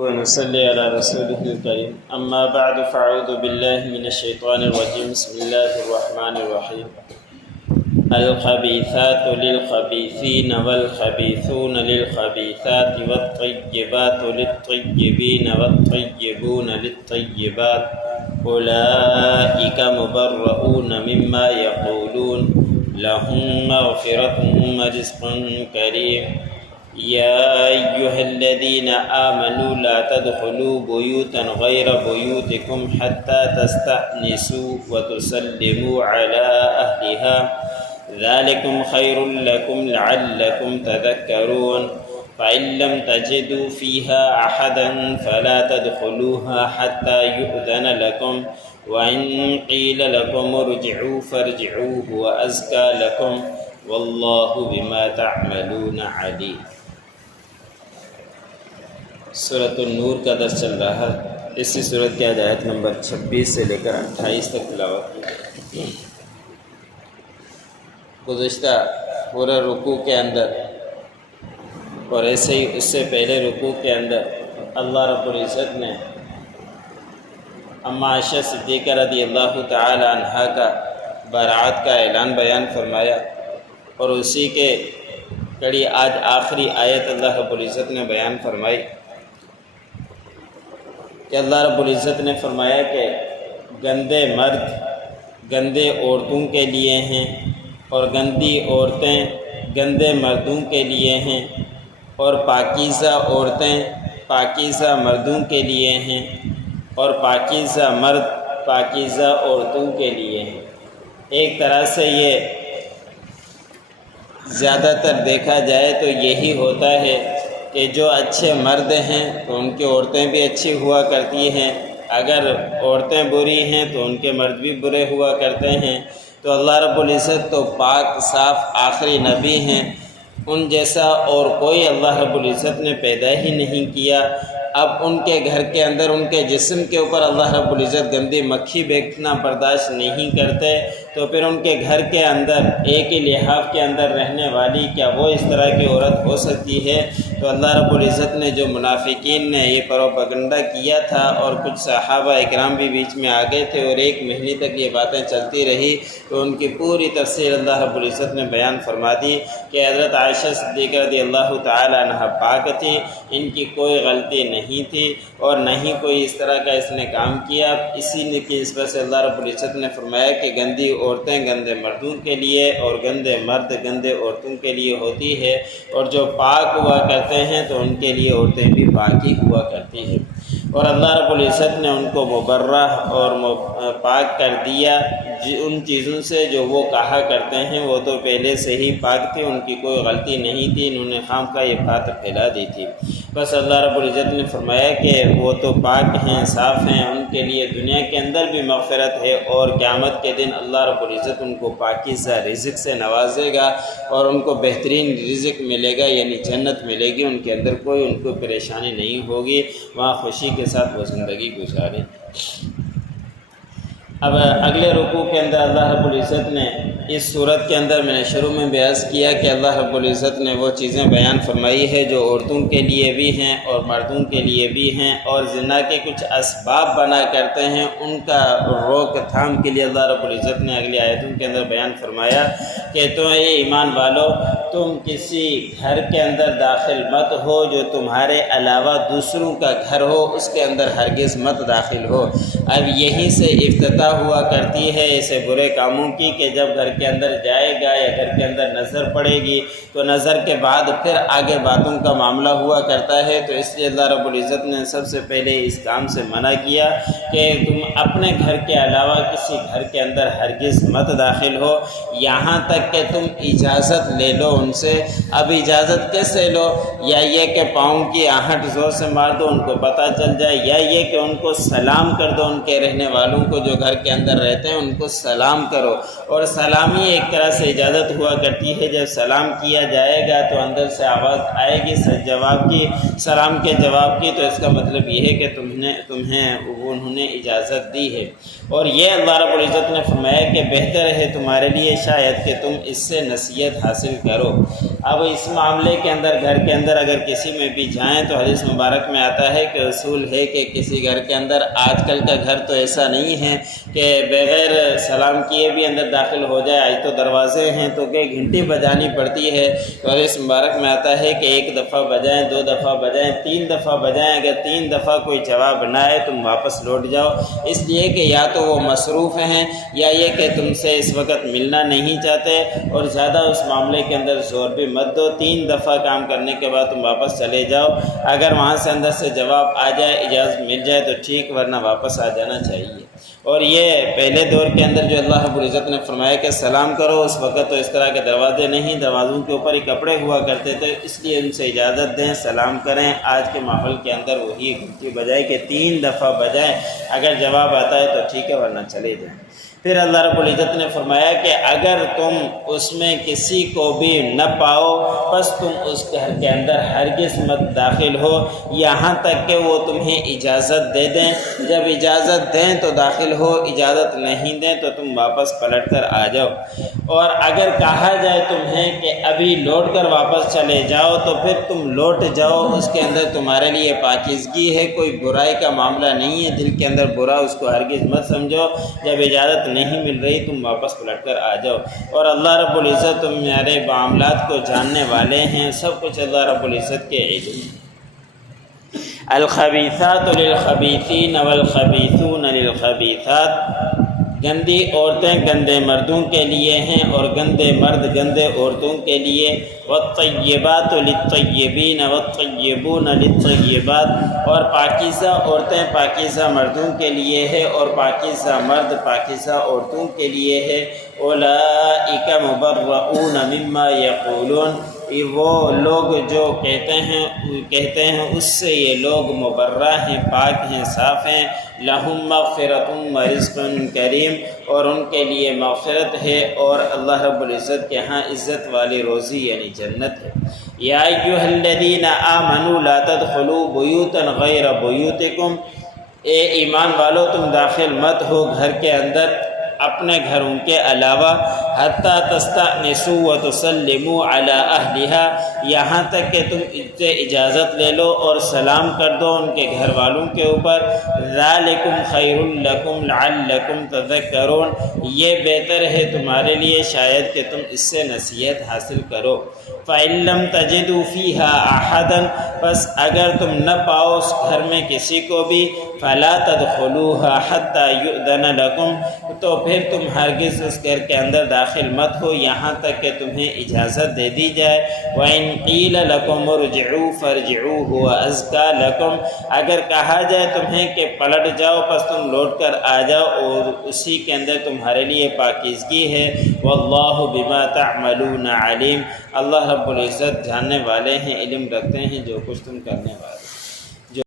ونصلي على رسوله الكريم أما بعد فأعوذ بالله من الشيطان الرجيم بسم الله الرحمن الرحيم الخبيثات للخبيثين والخبيثون للخبيثات والطيبات للطيبين والطيبون للطيبات أولئك مبرؤون مما يقولون لهم مغفرة ورزق كريم يا أيها الذين آمنوا لا تدخلوا بيوتا غير بيوتكم حتى تستأنسوا وتسلموا على أهلها ذلكم خير لكم لعلكم تذكرون فإن لم تجدوا فيها أحدا فلا تدخلوها حتى يؤذن لكم وإن قيل لكم ارجعوا فارجعوا هو أزكى لكم والله بما تعملون عليم۔ سورۃ النور کا درس چل رہا ہے۔ اسی سورت کی آیت نمبر 26 سے لے کر 28 تک تلاوت کی۔ گزشتہ پورا رکوع کے اندر اور ایسے ہی اس سے پہلے رکوع کے اندر اللہ رب العزت نے اما عائشہ صدیقہ رضی اللہ تعالی عنہا کا برات کا اعلان بیان فرمایا، اور اسی کے کڑی آج آخری آیت اللہ رب العزت نے بیان فرمائی کہ اللہ رب العزت نے فرمایا کہ گندے مرد گندے عورتوں کے لیے ہیں اور گندی عورتیں گندے مردوں کے لیے ہیں، اور پاکیزہ عورتیں پاکیزہ مردوں کے لیے ہیں، اور پاکیزہ مرد پاکیزہ عورتوں کے لیے ہیں۔ ایک طرح سے یہ زیادہ تر دیکھا جائے تو یہی ہوتا ہے کہ جو اچھے مرد ہیں تو ان کی عورتیں بھی اچھی ہوا کرتی ہیں، اگر عورتیں بری ہیں تو ان کے مرد بھی برے ہوا کرتے ہیں۔ تو اللہ رب العزت تو پاک صاف آخری نبی ہیں، ان جیسا اور کوئی اللہ رب العزت نے پیدا ہی نہیں کیا۔ اب ان کے گھر کے اندر ان کے جسم کے اوپر اللہ رب العزت گندی مکھی بیٹھنا برداشت نہیں کرتے، تو پھر ان کے گھر کے اندر ایک ہی لحاف کے اندر رہنے والی کیا وہ اس طرح کی عورت ہو سکتی ہے؟ تو اللہ رب العزت نے جو منافقین نے یہ پروپیگنڈا کیا تھا، اور کچھ صحابہ اکرام بھی بیچ میں آ گئے تھے اور 1 مہینے تک یہ باتیں چلتی رہی، تو ان کی پوری تفسیر اللہ رب العزت نے بیان فرما دی کہ حضرت عائشہ صدیقہ رضی اللہ تعالی عنہ پاک تھی، ان کی کوئی غلطی نہیں تھی اور نہ ہی کوئی اس طرح کا اس نے کام کیا۔ اسی نے کی نسبت سے اللہ رب العزت نے فرمایا کہ گندی عورتیں گندے مردوں کے لیے اور گندے مرد گندے عورتوں کے لیے ہوتی ہے، اور جو پاک ہوا کرتے ہیں تو ان کے لیے عورتیں بھی پاک ہی ہوا کرتی ہیں۔ اور اللہ رب العزت نے ان کو مبرہ اور پاک کر دیا ان چیزوں سے جو وہ کہا کرتے ہیں، وہ تو پہلے سے ہی پاک تھے، ان کی کوئی غلطی نہیں تھی، انہوں نے خام کا یہ بات پھیلا دی تھی۔ بس اللہ رب العزت نے فرمایا کہ وہ تو پاک ہیں صاف ہیں، ان کے لیے دنیا کے اندر بھی مغفرت ہے، اور قیامت کے دن اللہ رب العزت ان کو پاکیزہ رزق سے نوازے گا اور ان کو بہترین رزق ملے گا، یعنی جنت ملے گی، ان کے اندر کوئی ان کو پریشانی نہیں ہوگی، وہاں خوشی کے ساتھ وہ زندگی گزاریں۔ اب اگلے رکوع کے اندر اللہ رب العزت نے اس صورت کے اندر میں نے شروع میں بیان کیا کہ اللہ رب العزت نے وہ چیزیں بیان فرمائی ہے جو عورتوں کے لیے بھی ہیں اور مردوں کے لیے بھی ہیں، اور زنا کے کچھ اسباب بنا کرتے ہیں ان کا روک تھام کے لیے اللہ رب العزت نے اگلی آیتوں کے اندر بیان فرمایا کہ تو اے ایمان والو، تم کسی گھر کے اندر داخل مت ہو جو تمہارے علاوہ دوسروں کا گھر ہو، اس کے اندر ہرگز مت داخل ہو۔ اب یہیں سے افتتاح ہوا کرتی ہے ایسے برے کاموں کی کہ جب گھر کے اندر جائے گا یا گھر کے اندر نظر پڑے گی تو نظر کے بعد پھر آگے باتوں کا معاملہ ہوا کرتا ہے، تو اس لیے اللہ رب العزت نے سب سے پہلے اس کام سے منع کیا کہ تم اپنے گھر کے علاوہ کسی گھر کے اندر ہرگز مت داخل ہو، یہاں تک کہ تم اجازت لے لو ان سے۔ اب اجازت کیسے لو؟ یا یہ کہ پاؤں کی آہٹ زور سے مار دو، ان کو پتہ چل جائے، یا یہ کہ ان کو سلام کر دو، ان کے رہنے والوں کو جو گھر کے اندر رہتے ہیں ان کو سلام کرو۔ اور سلامی ایک طرح سے اجازت ہوا کرتی ہے، جب سلام کیا جائے گا تو اندر سے آواز آئے گی جواب کی، سلام کے جواب کی، تو اس کا مطلب یہ ہے کہ تمہیں انہوں نے اجازت دی ہے۔ اور یہ اللہ رب العزت نے فرمایا کہ بہتر ہے تمہارے لیے شاید کہ تم اس سے نصیحت حاصل کرو۔ اب اس معاملے کے اندر گھر کے اندر اگر کسی میں بھی جائیں تو حدیث مبارک میں آتا ہے کہ اصول ہے کہ کسی گھر کے اندر، آج کل کا گھر تو ایسا نہیں ہے کہ بغیر سلام کیے بھی اندر داخل ہو جائے، آج تو دروازے ہیں تو کہ گھنٹی بجانی پڑتی ہے، تو حدیث مبارک میں آتا ہے کہ 1 دفعہ بجائیں، 2 دفعہ بجائیں، 3 دفعہ بجائیں، اگر 3 دفعہ کوئی جواب نہ آئے تم واپس لوٹ جاؤ، اس لیے کہ یا تو وہ مصروف ہیں یا یہ کہ تم سے اس وقت ملنا نہیں چاہتے، اور زیادہ اس معاملے کے اندر زور بھی مت دو، 3 دفعہ کام کرنے کے بعد تم واپس چلے جاؤ، اگر وہاں سے اندر سے جواب آ جائے، اجازت مل جائے تو ٹھیک، ورنہ واپس آ جانا چاہیے۔ اور یہ پہلے دور کے اندر جو اللہ رب العزت نے فرمایا کہ سلام کرو، اس وقت تو اس طرح کے دروازے نہیں، دروازوں کے اوپر ہی کپڑے ہوا کرتے تھے، اس لیے ان سے اجازت دیں، سلام کریں۔ آج کے ماحول کے اندر وہی گھنٹی بجائے کہ 3 دفعہ بجائیں، اگر جواب آتا ہے تو ٹھیک ہے ورنہ چلے جائیں۔ پھر اللہ رب العزت نے فرمایا کہ اگر تم اس میں کسی کو بھی نہ پاؤ بس تم اس گھر کے اندر ہرگز مت داخل ہو یہاں تک کہ وہ تمہیں اجازت دے دیں، جب اجازت دیں تو داخل ہو، اجازت نہیں دیں تو تم واپس پلٹ کر آ جاؤ۔ اور اگر کہا جائے تمہیں کہ ابھی لوٹ کر واپس چلے جاؤ تو پھر تم لوٹ جاؤ، اس کے اندر تمہارے لیے پاکیزگی ہے، کوئی برائی کا معاملہ نہیں ہے، دل کے اندر برا اس کو ہرگز مت سمجھو، جب اجازت نہیں مل رہی تم واپس پلٹ کر آ جاؤ۔ اور اللہ رب العزت تمہارے معاملات کو جاننے والے ہیں، سب کچھ اللہ رب العزت کے علم ہے۔ الخبیثات للخبیثین والخبیثون للخبیثات، گندی عورتیں گندے مردوں کے لیے ہیں اور گندے مرد گندے عورتوں کے لیے۔ والطیبات للطیبین والطیبون للطیبات، اور پاکیزہ عورتیں پاکیزہ مردوں کے لیے ہے اور پاکیزہ مرد پاکیزہ عورتوں کے لیے ہے۔ اولئک مبرؤون مما یقولون، وہ لوگ جو کہتے ہیں اس سے یہ لوگ مبرہ ہیں، پاک ہیں، صاف ہیں۔ لہم مغفرۃ ورزق کریم، اور ان کے لیے مغفرت ہے اور اللہ رب العزت کے ہاں عزت والی روزی یعنی جنت ہے۔ یا ایھا الذین آمنوا لا تدخلوا بیوتا غیر بیوتکم، اے ایمان والو تم داخل مت ہو گھر کے اندر اپنے گھروں کے علاوہ، حتیٰ تستأنسوا وتسلموا علی اہلہا، یہاں تک کہ تم سے اجازت لے لو اور سلام کر دو ان کے گھر والوں کے اوپر۔ ذالکم خیر لکم لعلکم تذکرون، یہ بہتر ہے تمہارے لیے شاید کہ تم اس سے نصیحت حاصل کرو۔ فَإِن لَّمْ تَجِدُوا فِيهَا أَحَدًا، بس اگر تم نہ پاؤ اس گھر میں کسی کو بھی، فَلَا تَدْخُلُوهَا حَتَّى يُؤْذَنَ لَكُمْ، تو پھر تم ہرگز اس گھر کے اندر داخل مت ہو یہاں تک کہ تمہیں اجازت دے دی جائے۔ وَإِن قِيلَ لَكُمُ ارْجِعُوا فَارْجِعُوا هُوَ أَزْكَىٰ لَكُمْ، اگر کہا جائے تمہیں کہ پلٹ جاؤ پس تم لوٹ کر آ جاؤ اور اسی کے اندر تمہارے لیے پاکیزگی ہے۔ وَاللَّهُ بِمَا تَعْمَلُونَ عَلِيمٌ، اللہ رب العزت جاننے والے ہیں، علم رکھتے ہیں جو کچھ تم کرنے والے۔